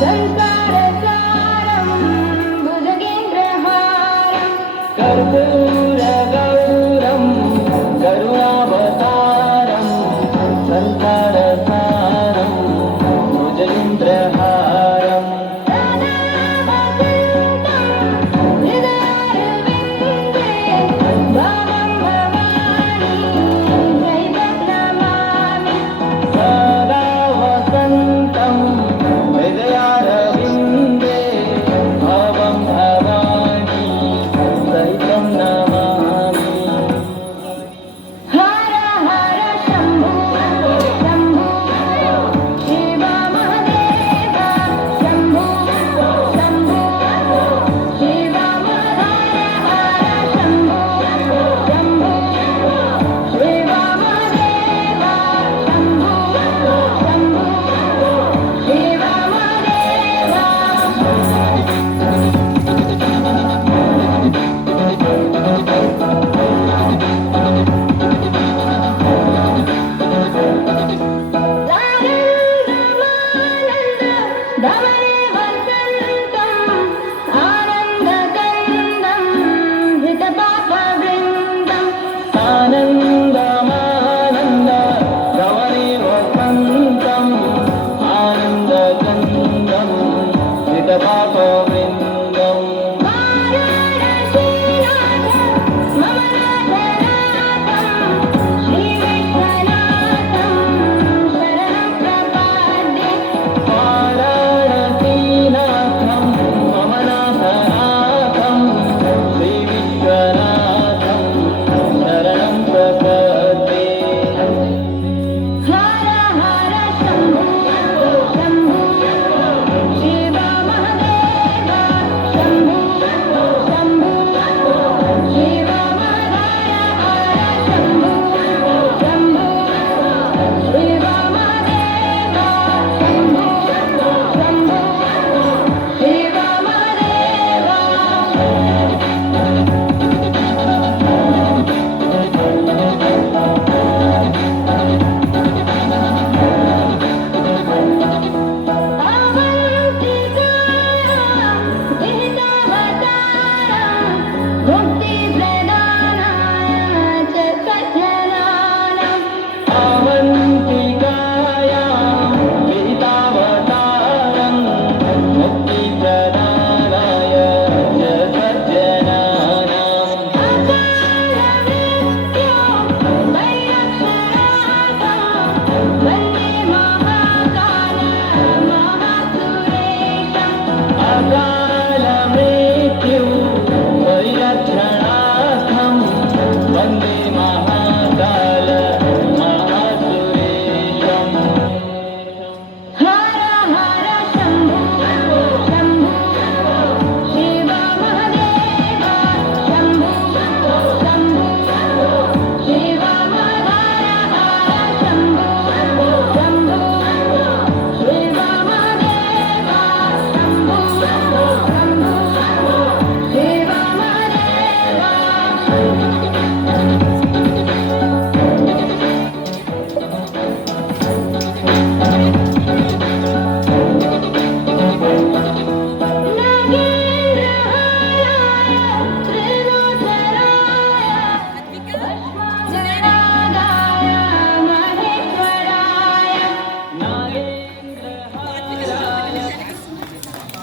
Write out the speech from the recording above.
संसारसारं भुजगेन्द्रहारं कर्पूरगौरं करुणावतारं संसारसारं भुजगेन्द्रहारं सदा वसन्तं हृदयारविन्दे भावं भवानी दैवप्नमामि सदा वसन्तं हृदयारविन्दे भवं भवानी सहितं नमामि हर हर शम्भो शम्भो शिव महादेव शम्भो शम्भो शिव महादेव शम्भो शम्भो शिव महादेव शम्भो शम्भो शिव धमने वसन्तम् आनन्दकन्दं हृतपापवृन्दम् आनन्दमानन्द गमने वसन्तम् आनन्दकन्दं हितपापवृन्दम् वाराणसीनाथ मम नाथनाथं श्रीविश्वनाथं शरणं प्रपद्ये वाराणसीनाथं मम नाथनाथं श्रीविश्वनाथं शरणं प्रपद्ये हर हर शम्भो शम्भो शिव महादेव शम्भो शम्भो शिव महादेव शम्भो शम्भो शिव महादेव शम्भो शम्भो शिव अवन्तिकायां विहितावतारं मुक्तिप्रदानाय च सज्जनानाम् वन्दे महाकाल महासुरेशम् अकाल